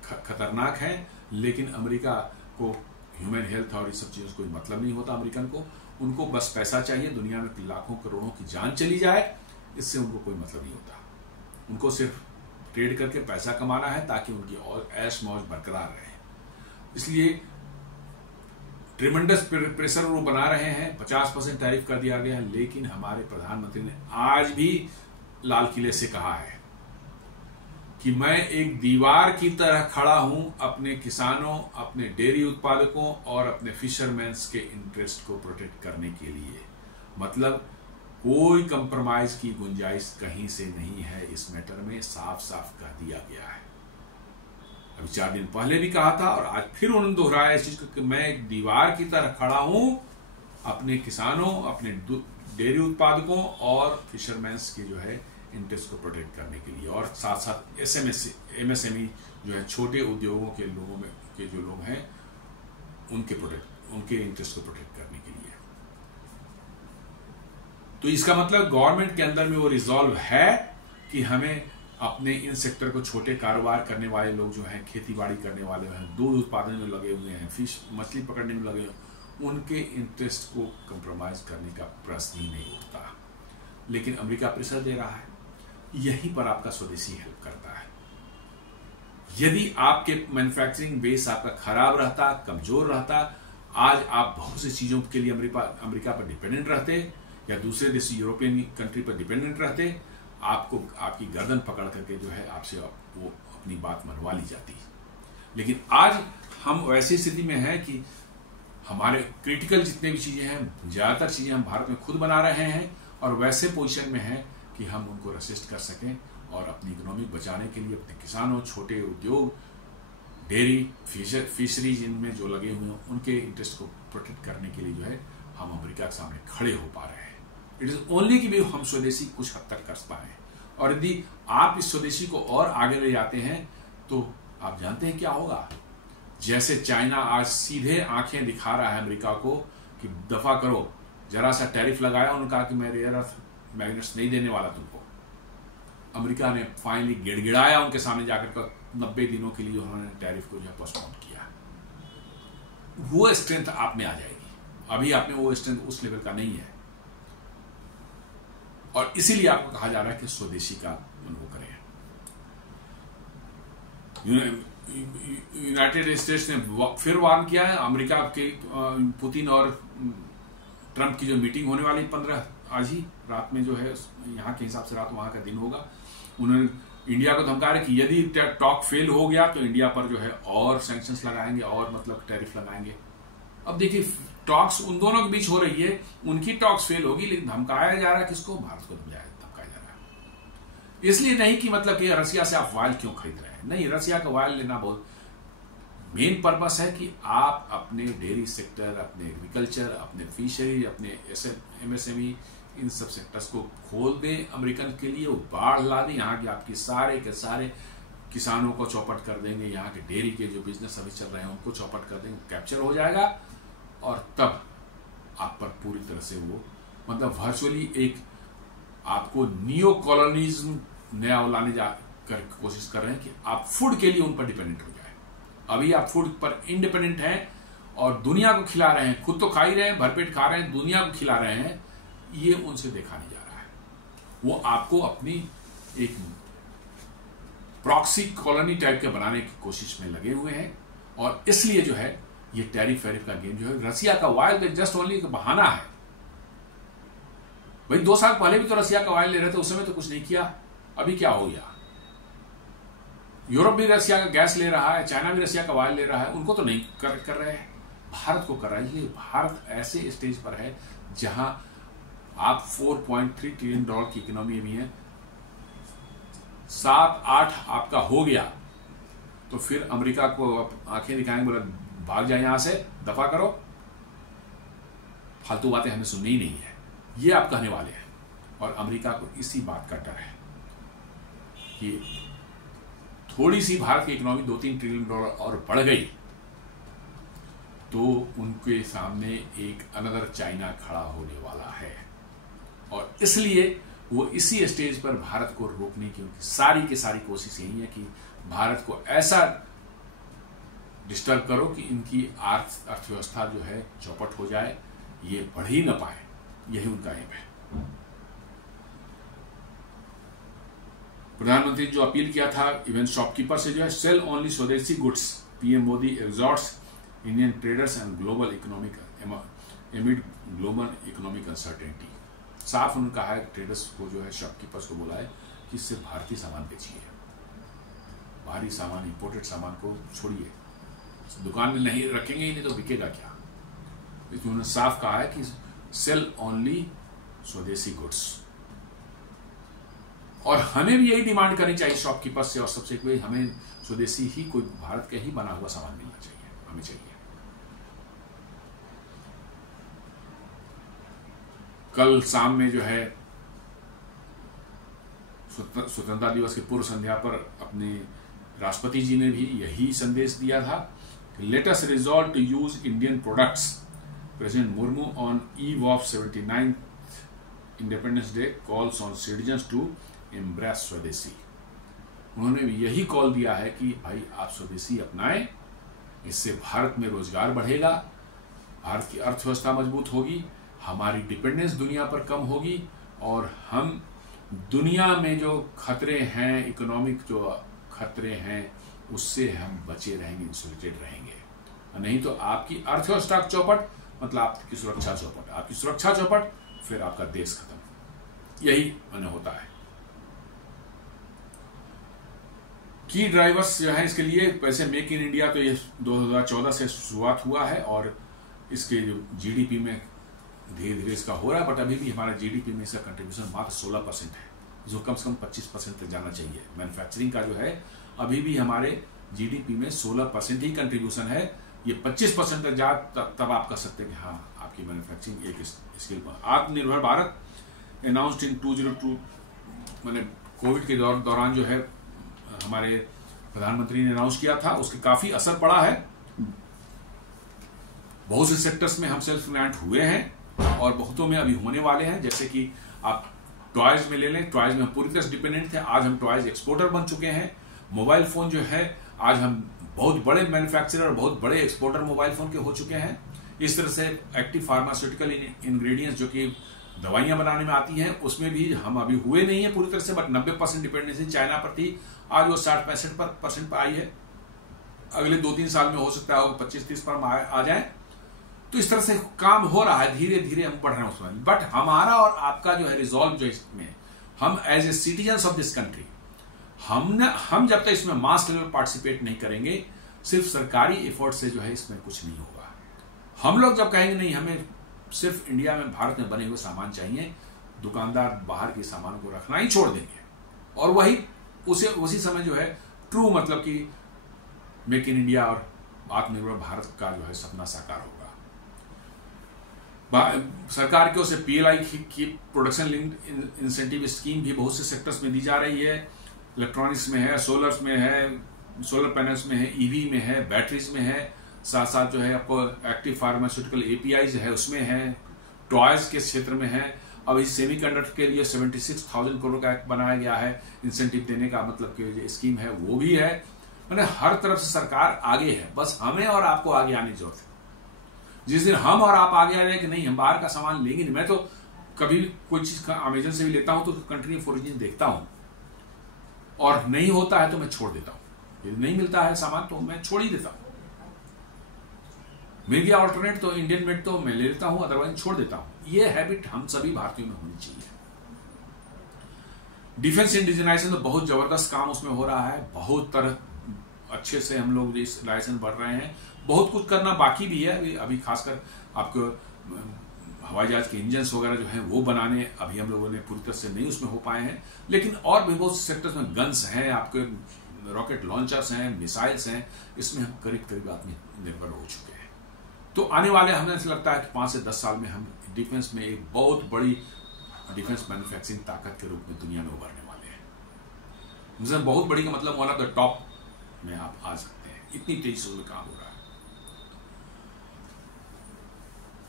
खतरनाक है, लेकिन अमेरिका को ह्यूमन हेल्थ और इस सब चीजों से कोई मतलब नहीं होता। अमेरिकन को, उनको बस पैसा चाहिए, दुनिया में लाखों करोड़ों की जान चली जाए, इससे उनको कोई मतलब नहीं होता। उनको सिर्फ ट्रेड करके पैसा कमाना है ताकि उनकी और ऐश मौज बरकरार रहे। इसलिए ट्रिमेंडस प्रेशर वो बना रहे हैं। 50% टैरिफ कर दिया गया है, लेकिन हमारे प्रधानमंत्री ने आज भी लाल किले से कहा है कि मैं एक दीवार की तरह खड़ा हूं अपने किसानों, अपने डेयरी उत्पादकों और अपने फिशरमैन्स के इंटरेस्ट को प्रोटेक्ट करने के लिए। मतलब कोई कंप्रोमाइज की गुंजाइश कहीं से नहीं है। इस मैटर में साफ साफ कह दिया गया है। अभी 4 दिन पहले भी कहा था और आज फिर उन्होंने दोहराया इस चीज को कि मैं एक दीवार की तरह खड़ा हूं अपने किसानों, अपने डेयरी उत्पादकों और फिशरमैन्स के जो है इंटरेस्ट को प्रोटेक्ट करने के लिए, और साथ साथ MSME जो है छोटे उद्योगों के लोगों में के जो लोग हैं उनके इंटरेस्ट को प्रोटेक्ट करने के लिए। तो इसका मतलब गवर्नमेंट के अंदर में वो रिजॉल्व है कि हमें अपने इन सेक्टर को, छोटे कारोबार करने वाले लोग जो हैं, खेती बाड़ी करने वाले हैं, दूध उत्पादन में लगे हुए हैं, फिश मछली पकड़ने में लगे हुए हैं, उनके इंटरेस्ट को कंप्रोमाइज करने का प्रश्न ही नहीं उठता। लेकिन अमेरिका प्रेशर दे रहा है। यहीं पर आपका स्वदेशी हेल्प करता है। यदि आपके मैन्युफैक्चरिंग बेस आपका खराब रहता, कमजोर रहता, आज आप बहुत सी चीजों के लिए अमेरिका पर डिपेंडेंट रहते या दूसरे देश यूरोपियन कंट्री पर डिपेंडेंट रहते, आपको आपकी गर्दन पकड़ करके जो है आपसे वो अपनी बात मनवा ली जाती। लेकिन आज हम वैसी स्थिति में हैं कि हमारे क्रिटिकल जितने भी चीजें हैं, ज्यादातर चीजें हम भारत में खुद बना रहे हैं और वैसे पोजीशन में हैं कि हम उनको रेसिस्ट कर सकें और अपनी इकोनॉमी बचाने के लिए अपने किसानों, छोटे उद्योग, डेयरी, फिशरी जिनमें जो लगे हुए हैं, उनके इंटरेस्ट को प्रोटेक्ट करने के लिए जो है हम अमेरिका के सामने खड़े हो पा रहे हैं। इट इज ओनली कि भी हम स्वदेशी कुछ हद तक कर पाए। और यदि आप इस स्वदेशी को और आगे ले जाते हैं तो आप जानते हैं क्या होगा। जैसे चाइना आज सीधे आंखें दिखा रहा है अमेरिका को कि दफा करो, जरा सा टैरिफ लगाया, उन्होंने कहा कि मैं रेयर अर्थ मैग्नेट्स नहीं देने वाला तुमको। अमेरिका ने फाइनली गिड़गिड़ाया उनके सामने जाकर 90 दिनों के लिए उन्होंने टैरिफ को जो है पोस्टपोन किया। वो स्ट्रेंथ आप में आ जाएगी। अभी आप में वो स्ट्रेंथ उस लेवल का नहीं है और इसीलिए आपको कहा जा रहा है कि स्वदेशी का अनुभव करें। यूनाइटेड स्टेट्स ने फिर वार्न किया है। अमेरिका के पुतिन और ट्रंप की जो मीटिंग होने वाली 15 आज ही रात में जो है, यहाँ के हिसाब से रात वहां का दिन होगा, उन्होंने इंडिया को धमका रहे कि यदि टॉक फेल हो गया तो इंडिया पर जो है और सैंक्शंस लगाएंगे और मतलब टैरिफ लगाएंगे। अब देखिए टॉक्स उन दोनों के बीच हो रही है, उनकी टॉक्स फेल होगी, लेकिन धमकाया जा रहा है किसको? भारत को धमकाया जा रहा है। इसलिए नहीं कि मतलब कि रसिया से आप ऑयल क्यों खरीद रहे हैं, नहीं, रसिया का ऑयल लेना बहुत मेन पर्पस है कि आप अपने डेयरी सेक्टर, अपने एग्रीकल्चर, अपने फिशरी, अपने MSME, इन सब सेक्टर्स को खोल दें अमेरिकन के लिए, वो बाढ़ ला दें, यहाँ के आपके सारे के सारे किसानों को चौपट कर देंगे, यहाँ के डेयरी के जो बिजनेस अभी चल रहे हैं उनको चौपट कर देंगे, कैप्चर हो जाएगा और तब आप पर पूरी तरह से वो मतलब वर्चुअली एक आपको नियो कॉलोनिज्म नया लाने जा कर कोशिश कर रहे हैं कि आप फूड के लिए उन पर डिपेंडेंट हो जाए। अभी आप फूड पर इंडिपेंडेंट हैं और दुनिया को खिला रहे हैं, खुद तो खा ही रहे हैं, भरपेट खा रहे हैं, दुनिया को खिला रहे हैं, ये उनसे देखा नहीं जा रहा है। वो आपको अपनी एक प्रॉक्सी कॉलोनी टाइप के बनाने की कोशिश में लगे हुए हैं और इसलिए जो है ये टैरिफ वैरिफ का गेम जो है, रसिया का ऑयल जस्ट ओनली एक बहाना है। भाई 2 साल पहले भी तो रसिया का ऑयल ले रहे थे, उस समय तो कुछ नहीं किया, अभी क्या हो गया? यूरोप भी रशिया का गैस ले रहा है, चाइना भी रशिया का ऑयल ले रहा है, उनको तो नहीं कर रहे हैं, भारत को कर रहा है। ये भारत ऐसे स्टेज पर है जहां आप 4.3 ट्रिलियन डॉलर की इकोनॉमी भी है, 7-8 आपका हो गया तो फिर अमेरिका को आंखें दिखाएंगे, बोला भाग जाए यहां से, दफा करो, फालतू बातें हमें सुननी ही नहीं है, ये आप कहने वाले हैं। और अमेरिका को इसी बात का डर है कि थोड़ी सी भारत की इकोनॉमी 2-3 ट्रिलियन डॉलर और बढ़ गई तो उनके सामने एक अनदर चाइना खड़ा होने वाला है, और इसलिए वो इसी स्टेज पर भारत को रोकने की उनकी सारी की सारी कोशिश यही है कि भारत को ऐसा डिस्टर्ब करो कि इनकी अर्थव्यवस्था जो है चौपट हो जाए, ये बढ़ ही न पाए, यही उनका एम है। प्रधानमंत्री जो अपील किया था इवन शॉपकीपर से जो है, sell only swadeshi goods, PM Modi exhorts Indian traders and global economic amid global economic uncertainty. साफ उन्होंने कहा है, ट्रेडर्स को जो है, शॉपकीपर्स को बोला है कि सिर्फ भारतीय सामान बेचिए, बाहरी सामान, इंपोर्टेड सामान को छोड़िए, दुकान में नहीं रखेंगे ही नहीं तो बिकेगा क्या। उन्होंने साफ कहा है कि सेल ओनली स्वदेशी गुड्स, और हमें भी यही डिमांड करनी चाहिए शॉपकीपर से, और सबसे कोई हमें स्वदेशी ही, कोई भारत के ही बना हुआ सामान मिलना चाहिए, हमें चाहिए। कल शाम में जो है स्वतंत्रता दिवस की पूर्व संध्या पर अपने राष्ट्रपति जी ने भी यही संदेश दिया था, let us resolve to use Indian products. President Murmu on eve of 79th independence day calls on citizens to embrace swadeshi. उन्होंने भी यही कॉल दिया है कि भाई आप स्वदेशी अपनाएं, इससे भारत में रोजगार बढ़ेगा, भारत की अर्थव्यवस्था मजबूत होगी, हमारी डिपेंडेंस दुनिया पर कम होगी, और हम दुनिया में जो खतरे हैं, इकोनॉमिक जो खतरे हैं, उससे हम बचे रहेंगे, इंसुलेटेड रहेंगे। नहीं तो आपकी अर्थव्यवस्था चौपट मतलब आपकी सुरक्षा चौपट, आपकी सुरक्षा चौपट फिर आपका देश खत्म, यही मैंने होता है। की ड्राइवर्स जो है इसके लिए, वैसे मेक इन इंडिया तो ये 2014 से शुरुआत हुआ है, और इसके जो जीडीपी में धीरे धीरे इसका हो रहा है, बट अभी भी हमारे जीडीपी में इसका कंट्रीब्यूशन मात्र 16% है, जो कम से कम 25% तक जाना चाहिए। मैन्युफैक्चरिंग का जो है अभी भी हमारे जीडीपी में 16% ही कंट्रीब्यूशन है, ये 25% तक जा तब आप कह सकते हैं कि हाँ आपकी मैन्युफैक्चरिंग एक स्किल पर। आत्मनिर्भर भारत अनाउंस्ड इन 2002, मैंने कोविड के दौरान जो है हमारे प्रधानमंत्री ने अनाउंस किया था, उसके काफी असर पड़ा है। बहुत से सेक्टर्स में हम सेल्फ रिलायंट हुए हैं और बहुतों में अभी होने वाले हैं। जैसे कि आप टॉयज में ले लें, टॉयज में हम पूरी तरह से डिपेंडेंट थे, आज हम टॉयज एक्सपोर्टर बन चुके हैं। मोबाइल फोन जो है आज हम बहुत बड़े मैन्युफैक्चरर और बहुत बड़े एक्सपोर्टर मोबाइल फोन के हो चुके हैं। इस तरह से एक्टिव फार्मास्यूटिकल इंग्रेडिएंट्स जो कि दवाइयां बनाने में आती हैं, उसमें भी हम अभी हुए नहीं है पूरी तरह से, बट 90% डिपेंडेंसी चाइना पर थी, आज वो 60-65% पर आई है। अगले 2-3 साल में हो सकता है 25-30 पर आ जाए। तो इस तरह से काम हो रहा है, धीरे धीरे हम बढ़ रहे हैं उसमें। बट हमारा और आपका जो है रिजॉल्व जो इसमें, हम as a citizens of this country, हम जब तक इसमें मास लेवल पार्टिसिपेट नहीं करेंगे, सिर्फ सरकारी एफर्ट से जो है इसमें कुछ नहीं होगा। हम लोग जब कहेंगे नहीं हमें सिर्फ इंडिया में, भारत में बने हुए सामान चाहिए, दुकानदार बाहर के सामान को रखना ही छोड़ देंगे, और वही उसी समय जो है ट्रू मतलब कि मेक इन इंडिया और आत्मनिर्भर भारत का जो है सपना साकार होगा। सरकार की ओर से पीएलआई की प्रोडक्शन लिंक्ड इंसेंटिव स्कीम भी बहुत से सेक्टर्स में दी जा रही है। इलेक्ट्रॉनिक्स में है, सोलर्स में है, सोलर पैनल्स में है, ईवी में है, बैटरीज में है, साथ साथ जो है आपको एक्टिव फार्मास्यूटिकल एपीआईज है उसमें है, टॉयज के क्षेत्र में है। अब इस सेमीकंडक्टर के लिए 76,000 करोड़ का बनाया गया है इंसेंटिव देने का, मतलब कि जो स्कीम है वो भी है। मैंने हर तरफ से सरकार आगे है, बस हमें और आपको आगे आने की जरूरत है। जिस दिन हम और आप आगे आ जाए कि नहीं हम बाहर का सामान लेंगे नहीं, मैं तो कभी कोई चीज अमेजन से भी लेता हूं तो कंट्री ऑफ ओरिजिन देखता हूं, और नहीं होता है तो मैं छोड़ देता हूं। यदि नहीं मिलता है सामान तो मैं छोड़ ही देता हूं। मिल गया ऑल्टरनेट तो इंडियन मेड तो मैं ले लेता हूं, अदरवाइज छोड़ देता हूं। यह हैबिट हम सभी भारतीयों में होनी चाहिए। डिफेंस इंडिजिनाइजेशन तो बहुत जबरदस्त काम उसमें हो रहा है, बहुत तरह अच्छे से हम लोग इस लाइसेंस बढ़ रहे हैं। बहुत कुछ करना बाकी भी है अभी खासकर आपको हवाई जहाज के इंजन्स वगैरह जो हैं वो बनाने अभी हम लोगों ने पूरी तरह से नहीं उसमें हो पाए हैं, लेकिन और भी बहुत सेक्टर्स में गन्स हैं, आपके रॉकेट लॉन्चर्स हैं, मिसाइल्स हैं, इसमें हम करीब करीब आत्मनिर्भर हो चुके हैं। तो आने वाले हमें ऐसा लगता है कि 5 से 10 साल में हम डिफेंस में एक बहुत बड़ी डिफेंस मैन्युफैक्चरिंग ताकत के रूप में दुनिया में उभरने वाले हैं। मतलब बहुत बड़ी का मतलब वन ऑफ द टॉप में आप आ सकते हैं, इतनी तेजी से काम हो रहा है।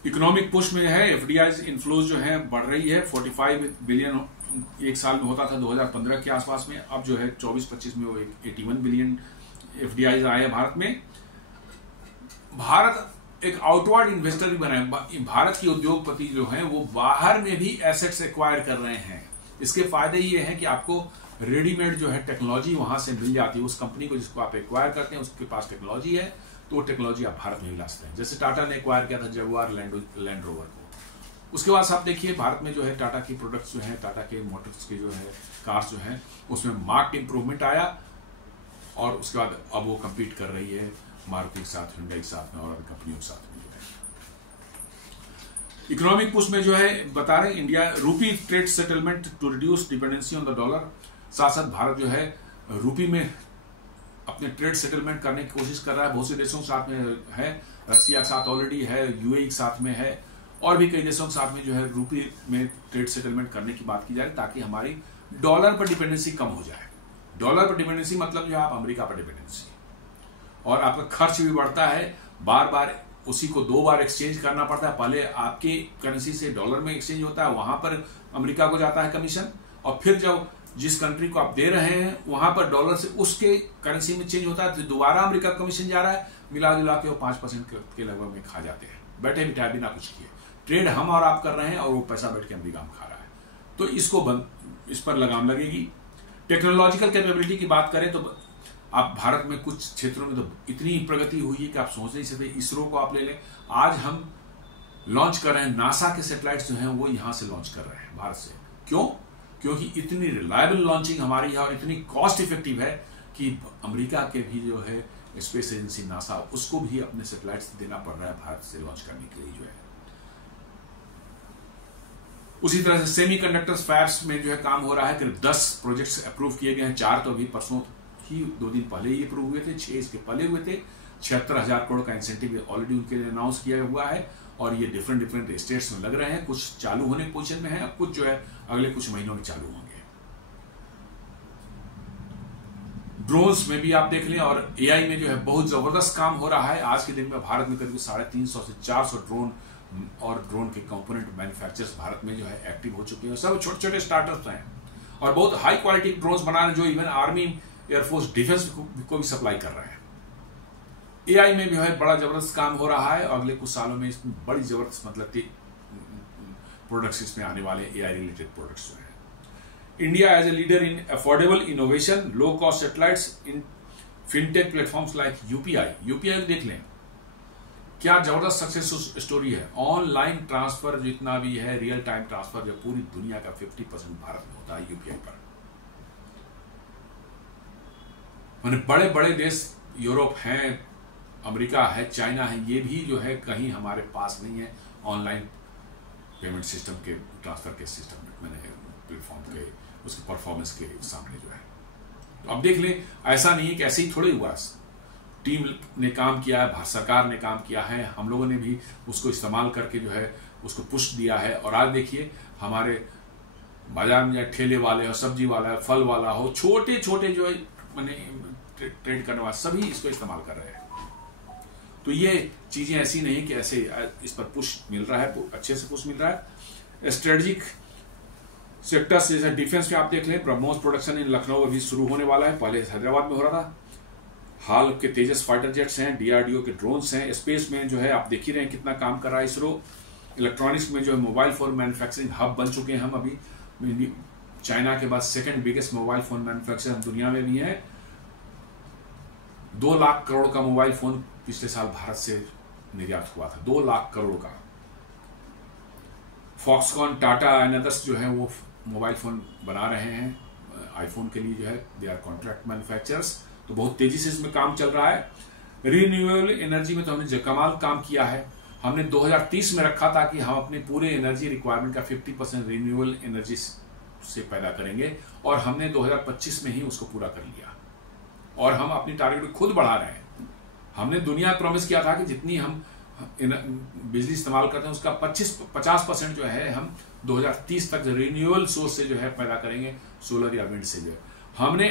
इकोनॉमिक पुश में है, एफडीआई इनफ्लोज जो है बढ़ रही है। 45 बिलियन एक साल में होता था 2015 के आसपास में, अब जो है 24-25 में वो 81 बिलियन एफडीआई आए हैं भारत में। भारत एक आउटवर्ड इन्वेस्टर भी बना है। भारत की उद्योगपति जो हैं वो बाहर में भी एसेट्स एक्वायर कर रहे हैं। इसके फायदे ये हैं कि आपको रेडीमेड जो है टेक्नोलॉजी वहां से मिल जाती है। उस कंपनी को जिसको आप एक्वायर करते हैं उसके पास टेक्नोलॉजी है, तो वो टेक्नोलॉजी आप भारत में भी ला सकते हैं। जैसे टाटा ने एक्वायर किया था जगुआर लैंड रोवर को। उसके बाद आप देखिए भारत में जो है टाटा की प्रोडक्ट्स जो है, टाटा के मोटर्स के जो है कार्स जो है उसमें मार्क्ड इंप्रूवमेंट आया, और उसके बाद अब वो कम्पीट कर रही है मारुति के साथ, हुंडई के साथ में और कंपनियों के साथ में जो है। इकोनॉमिक पुश में जो है बता रहे हैं India rupee trade settlement to reduce dependency on the dollar. साथ साथ भारत जो है रूपी में अपने ट्रेड सेटलमेंट करने की कोशिश कर रहा है। बहुत से देशों के साथ में है, रसिया के साथ ऑलरेडी है, यूएई के साथ में है, और भी कई देशों के साथ में जो है रूपी में ट्रेड सेटलमेंट करने की बात की जा रही है, ताकि हमारी डॉलर पर डिपेंडेंसी कम हो जाए। डॉलर पर डिपेंडेंसी मतलब जो है आप अमेरिका पर डिपेंडेंसी, और आपका खर्च भी बढ़ता है, बार बार उसी को 2 बार एक्सचेंज करना पड़ता है। पहले आपकी करेंसी से डॉलर में एक्सचेंज होता है, वहां पर अमेरिका को जाता है कमीशन, और फिर जब जिस कंट्री को आप दे रहे हैं वहां पर डॉलर से उसके करेंसी में चेंज होता है, तो दोबारा अमेरिका कमीशन जा रहा है, मिला जुला के वो 5% के लगभग में खा जाते हैं, बैठे बिठाए बिना कुछ किए। ट्रेड हम और आप कर रहे हैं और वो पैसा बैठ के अमेरिका में खा रहा है, तो इस पर लगाम लगेगी। टेक्नोलॉजिकल कैपेबिलिटी की बात करें तो आप भारत में कुछ क्षेत्रों में तो इतनी प्रगति हुई है कि आप सोच नहीं सकते। इसरो को आप ले लें, आज हम लॉन्च कर रहे हैं, नासा के सैटेलाइट्स जो हैं वो यहां से लॉन्च कर रहे हैं भारत से। क्यों? क्योंकि इतनी रिलायबल लॉन्चिंग हमारी है और इतनी कॉस्ट इफेक्टिव है कि अमेरिका के भी जो है स्पेस एजेंसी नासा, उसको भी अपने सैटेलाइट्स देना पड़ रहा है भारत से लॉन्च करने के लिए जो है। उसी तरह से सेमीकंडक्टर्स फैब्स में जो है काम हो रहा है। करीब 10 प्रोजेक्ट्स अप्रूव किए गए हैं, 4 तो अभी परसों ही 2 दिन पहले ही अप्रूव हुए थे, 6 इसके पहले हुए थे। 76,000 करोड़ का इंसेंटिव ऑलरेडी उनके लिए अनाउंस किया हुआ है, और ये डिफरेंट स्टेट्स में लग रहे हैं। कुछ चालू होने की पोजीशन में है, कुछ जो है अगले कुछ महीनों में चालू होंगे। ड्रोन्स में भी आप देख लें, और एआई में जो है बहुत जबरदस्त काम हो रहा है। आज के दिन में भारत में करीब 350 से 400 ड्रोन और ड्रोन के कंपोनेंट मैन्युफैक्चरर्स भारत में जो है एक्टिव हो चुके हैं। सब छोटे छोटे स्टार्टअप्स हैं और बहुत हाई क्वालिटी ड्रोन्स बना रहे हैं, जो इवन आर्मी, एयरफोर्स, डिफेंस को भी सप्लाई कर रहे हैं। एआई में भी है बड़ा जबरदस्त काम हो रहा है, और अगले कुछ सालों में इसमें बड़ी जबरदस्त मतलब प्रोडक्ट्स इसमें आने वाले एआई रिलेटेड प्रोडक्ट्स जो है। India as a leader in affordable innovation, low cost satellites in fintech platforms like UPI देख लें, क्या जबरदस्त सक्सेस स्टोरी है। ऑनलाइन ट्रांसफर जितना भी है, रियल टाइम ट्रांसफर, जो पूरी दुनिया का 50% भारत में होता है यूपीआई पर। मैंने बड़े बड़े देश यूरोप हैं, अमेरिका है, चाइना है, ये भी जो है कहीं हमारे पास नहीं है ऑनलाइन पेमेंट सिस्टम के, ट्रांसफर के सिस्टम मैंने प्लेटफॉर्म के उसके परफॉर्मेंस के सामने जो है। तो अब देख लें, ऐसा नहीं है कि ऐसे ही थोड़े हुआ, टीम ने काम किया है, भारत सरकार ने काम किया है, हम लोगों ने भी उसको इस्तेमाल करके जो है उसको पुश दिया है। और आज देखिए हमारे बाजार में ठेले वाले हो, सब्जी वाला है, फल वाला हो, छोटे छोटे जो है मैंने ट्रेड करने वाले सभी इसको इस्तेमाल कर रहे हैं। तो ये चीजें ऐसी नहीं कि ऐसे इस पर पुश मिल रहा है, अच्छे से पुश मिल रहा है। स्ट्रेटेजिक सेक्टर्स जैसे डिफेंस में आप देख लें, ब्रह्मोस प्रोडक्शन इन लखनऊ अभी शुरू होने वाला है, पहले हैदराबाद में हो रहा था। हाल के तेजस फाइटर जेट्स हैं, डीआरडीओ के ड्रोन्स हैं। स्पेस में जो है आप देख ही रहे हैं कितना काम कर रहा है इसरो। इलेक्ट्रॉनिक्स में जो है मोबाइल फोन मैन्युफैक्चरिंग हब बन चुके हैं हम अभी, चाइना के बाद second biggest mobile phone manufacturer हम दुनिया में भी हैं। 2 लाख करोड़ का मोबाइल फोन पिछले साल भारत से निर्यात हुआ था, 2 लाख करोड़ का। फॉक्सकॉन, टाटा एंड अदर्स जो है वो मोबाइल फोन बना रहे हैं, आईफोन के लिए जो है दे आर कॉन्ट्रैक्ट मैन्युफैक्चरर्स, तो बहुत तेजी से इसमें काम चल रहा है। रिन्यूएबल एनर्जी में तो हमने कमाल काम किया है। हमने 2030 में रखा था कि हम अपने पूरे एनर्जी रिक्वायरमेंट का 50% रिन्यूएबल एनर्जी से पैदा करेंगे, और हमने 2025 में ही उसको पूरा कर लिया, और हम अपनी टारगेट खुद बढ़ा रहे हैं। हमने दुनिया को प्रॉमिस किया था कि जितनी हम बिजली इस्तेमाल करते हैं उसका 50% जो है हम 2030 तक रिन्यूएबल सोर्स से जो है पैदा करेंगे, सोलर या विंड से जो है हमने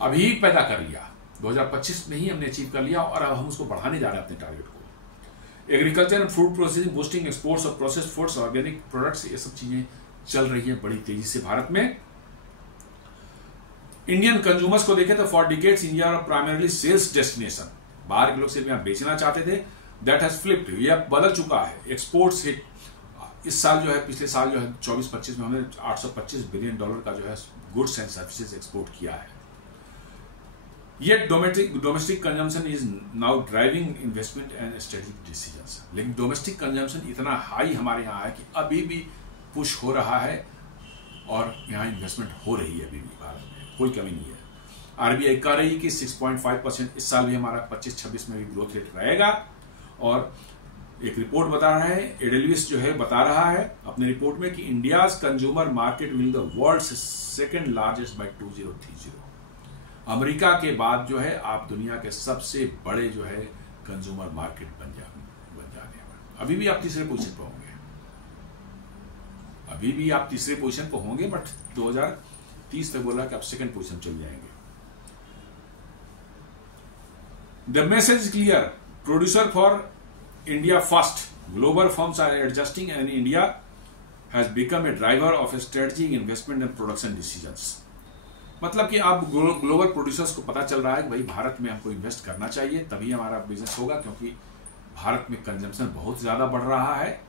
अभी पैदा कर लिया, 2025 में ही हमने अचीव कर लिया, और अब हम उसको बढ़ाने जा रहे हैं अपने टारगेट को। Agriculture and food processing, boosting exports of processed foods, organic products, ये सब चीजें चल रही है बड़ी तेजी से भारत में। इंडियन कंज्यूमर्स को देखें तो for decades India primarily sales destination, बाहर के लोग सिर्फ यहाँ बेचना चाहते थे, दैट हैज फ्लिप्ड, यह बदल चुका है। एक्सपोर्ट्स हिट इस साल जो है, पिछले साल जो है 24-25 में हमने $825 बिलियन का जो है गुड्स एंड सर्विसेज एक्सपोर्ट किया है। ये domestic consumption is now driving investment and strategic decisions, लेकिन डोमेस्टिक कंजम्पशन इतना हाई हमारे यहाँ है कि अभी भी पुश हो रहा है, और यहाँ इन्वेस्टमेंट हो रही है अभी भी भारत में, कोई कमी नहीं है। आरबीआई कह रही कि 6.5% इस साल भी हमारा 25-26 में भी ग्रोथ रेट रहेगा, और एक रिपोर्ट बता रहा है, एडेलविस जो है बता रहा है अपने रिपोर्ट में कि India's consumer market will the world's second largest by 2030। America के बाद जो है आप दुनिया के सबसे बड़े जो है कंज्यूमर मार्केट बन जाने वाले। अभी भी आप तीसरे पोजीशन पर होंगे, अभी भी आप तीसरे पोजीशन पर होंगे, बट 2030 तक बोला कि आप सेकंड पोजीशन चल जाएंगे। The message is clear, producer for India first. Global firms are adjusting and India has become a driver of a strategic investment and production decisions. मतलब कि अब ग्लोबल प्रोड्यूसर्स को पता चल रहा है कि भाई भारत में हमको इन्वेस्ट करना चाहिए, तभी हमारा बिजनेस होगा, क्योंकि भारत में कंजम्पशन बहुत ज्यादा बढ़ रहा है,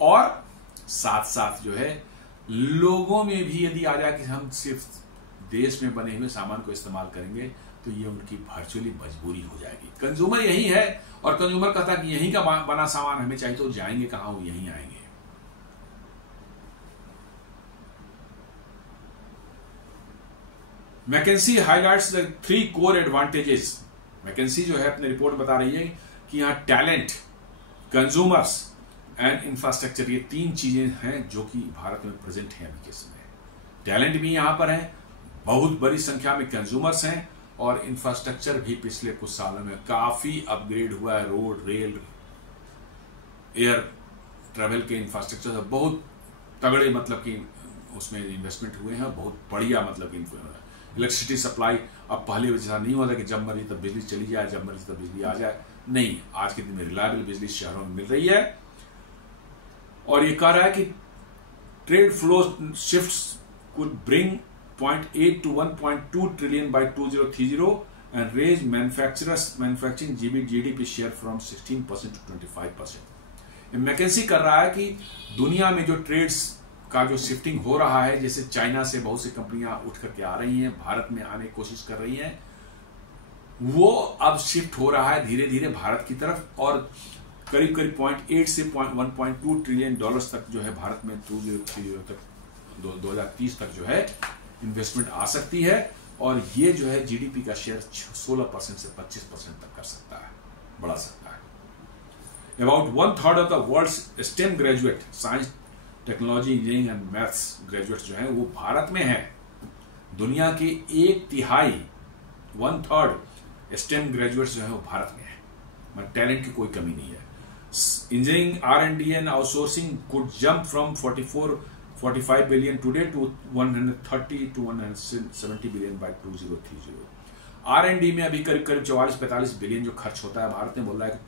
और साथ साथ जो है लोगों में भी यदि आ जाए कि हम सिर्फ देश में बने हुए सामान को इस्तेमाल करेंगे तो ये उनकी वर्चुअली मजबूरी हो जाएगी। कंज्यूमर यही है, और कंज्यूमर कहता है कि यहीं का बना सामान हमें चाहिए, तो जाएंगे कहां, वो यहीं आएंगे। McKinsey highlights the 3 core advantages. McKinsey जो है अपनी रिपोर्ट बता रही है कि यहां टैलेंट, कंज्यूमर्स एंड इंफ्रास्ट्रक्चर, ये 3 चीजें हैं जो कि भारत में प्रेजेंट है अभी के समय। टैलेंट भी यहां पर है, बहुत बड़ी संख्या में कंज्यूमर्स हैं, और इंफ्रास्ट्रक्चर भी पिछले कुछ सालों में काफी अपग्रेड हुआ है। रोड, रेल, एयर ट्रेवल के इंफ्रास्ट्रक्चर से बहुत तगड़े मतलब कि उसमें इन्वेस्टमेंट हुए हैं, बहुत बढ़िया मतलब कि इलेक्ट्रिसिटी सप्लाई अब पहले जैसा नहीं होता कि जब मर्जी तब बिजली चली जाए, जब मर्जी तब बिजली आ जाए, नहीं, आज के दिन में रिलायबल बिजली शहरों में मिल रही है। और ये कह रहा है कि trade flow shifts could bring 0.8 to 1.2 trillion by 2030 and raise manufacturing GDP share from 16% to 25%। McKinsey कर रहा है कि दुनिया में जो ट्रेड्स का जो शिफ्टिंग हो रहा है, जैसे चाइना से बहुत सी कंपनियां उठ करके आ रही हैं, भारत में आने की कोशिश कर रही हैं, वो अब शिफ्ट हो रहा है धीरे धीरे भारत की तरफ, और करीब करीब 0.8 से 1.2 ट्रिलियन डॉलर्स तक जो है भारत में 2030 तक जो है इन्वेस्टमेंट आ सकती है, और ये जो है जीडीपी का शेयर 16% से 25% तक कर सकता है, बढ़ा सकता है। About 1/3 of the world's STEM graduate, science, technology, engineering and maths graduates जो है वो भारत में है। दुनिया के 1/3 1/3 स्टेम ग्रेजुएट्स जो है वो भारत में है। टैलेंट की कोई कमी नहीं है। Engineering, R&D and outsourcing could jump from 45 billion today to 130 to 170 billion by 2030। R&D में अभी करीब करीब 44-45 बिलियन जो खर्च होता है, भारत ने बोल रहा है कि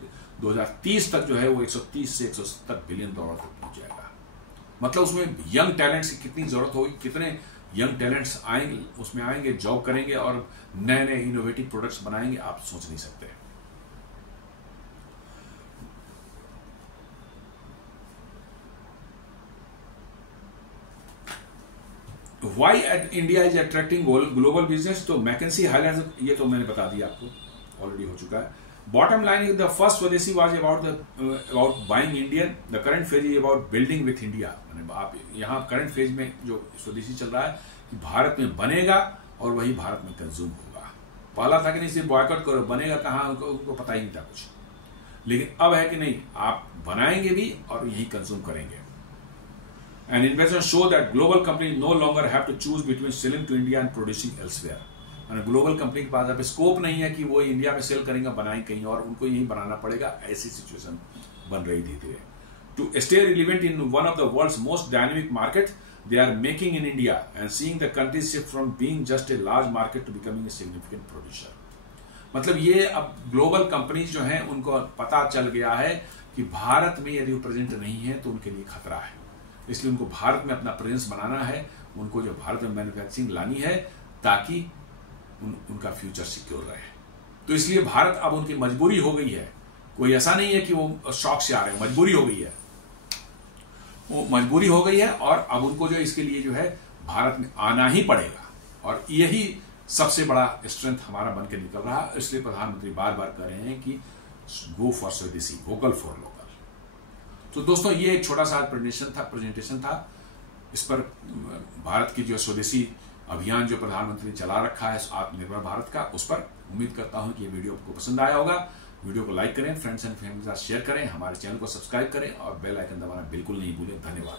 2030 तक जो है वो 130 से 170 बिलियन डॉलर तक पहुंच जाएगा। मतलब उसमें यंग टैलेंट्स की कितनी जरूरत होगी, कितने यंग टैलेंट्स आएंगे, उसमें आएंगे, जॉब करेंगे और नए नए इनोवेटिव प्रोडक्ट्स बनाएंगे, आप सोच नहीं सकते। Why India is attracting global business, तो मैकेंसी हाईलाइट, ये तो मैंने बता दिया आपको, ऑलरेडी हो चुका है। Bottom line is the first swadeshi was about buying Indian, the current phase is about building with India. आप यहाँ करंट फेज में जो स्वदेशी चल रहा है कि भारत में बनेगा और वही भारत में कंज्यूम होगा। पहला था कि नहीं सिर्फ बॉयकॉट करो, बनेगा कहाँ उनको पता ही नहीं था कुछ, लेकिन अब है कि नहीं आप बनाएंगे भी और यही कंज्यूम करेंगे। And investment show that global company no longer have to choose between selling to India and producing elsewhere. Global company के पास अब स्कोप नहीं है कि वो इंडिया में सेल करेंगे, बनाएं कहीं और, उनको यही बनाना पड़ेगा। ऐसी सिचुएशन बन रही धीरे धीरे। To stay relevant in one of the world's most dynamic market they are making in India and seeing the country shift from being just a large market to becoming a significant producer। मतलब ये अब global companies जो हैं उनको पता चल गया है कि भारत में यदि वो प्रेजेंट नहीं है तो उनके लिए खतरा है, इसलिए उनको भारत में अपना प्रेजेंस बनाना है, उनको जो भारत में मैन्युफैक्चरिंग लानी है ताकि उनका फ्यूचर सिक्योर रहे। तो इसलिए भारत अब उनकी मजबूरी हो गई है, कोई ऐसा नहीं है कि वो शौक से आ रहे हैं, मजबूरी हो गई है, वो मजबूरी हो गई है और अब उनको जो इसके लिए जो है भारत में आना ही पड़ेगा। और यही सबसे बड़ा स्ट्रेंथ हमारा बन के निकल रहा है। इसलिए प्रधानमंत्री बार बार कह रहे हैं कि गो फॉर स्वदेशी, वोकल फॉर लोकल। तो दोस्तों ये एक छोटा सा प्रेजेंटेशन था इस पर भारत की जो स्वदेशी अभियान जो प्रधानमंत्री ने चला रखा है आत्मनिर्भर भारत का, उस पर उम्मीद करता हूं कि ये वीडियो आपको पसंद आया होगा। वीडियो को लाइक करें, फ्रेंड्स एंड फैमिली के साथ शेयर करें, हमारे चैनल को सब्सक्राइब करें और बेल आइकन दबाना बिल्कुल नहीं भूलें। धन्यवाद।